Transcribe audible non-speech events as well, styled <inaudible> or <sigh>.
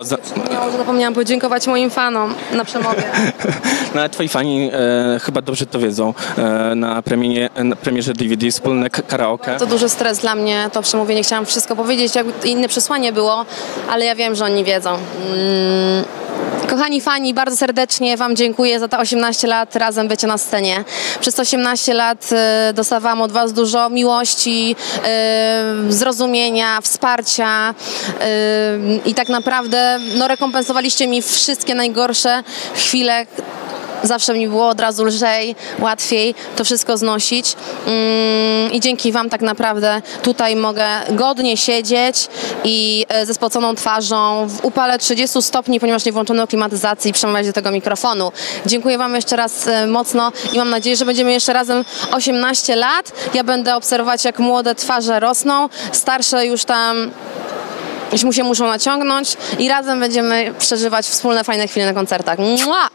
Za- Zapomniałam, że zapomniałam podziękować moim fanom na przemowie. <laughs> No, ale twoi fani e, chyba dobrze to wiedzą. E, na, premierze, na premierze DVD wspólne karaoke. To duży stres dla mnie, to przemówienie. Chciałam wszystko powiedzieć, jakby inne przesłanie było, ale ja wiem, że oni wiedzą. Mm. Kochani fani, bardzo serdecznie Wam dziękuję za te 18 lat razem bycia na scenie. Przez te 18 lat e, dostawałam od Was dużo miłości, e, zrozumienia, wsparcia e, i tak naprawdę no, rekompensowaliście mi wszystkie najgorsze chwile, Zawsze mi było od razu lżej, łatwiej to wszystko znosić. Mm, I dzięki Wam tak naprawdę tutaj mogę godnie siedzieć i e, ze spoconą twarzą w upale 30 stopni, ponieważ nie włączono klimatyzacji, przemawiać do tego mikrofonu. Dziękuję Wam jeszcze raz e, mocno i mam nadzieję, że będziemy jeszcze razem 18 lat. Ja będę obserwować, jak młode twarze rosną, starsze już tam już mu się muszą naciągnąć i razem będziemy przeżywać wspólne fajne chwile na koncertach. Mua!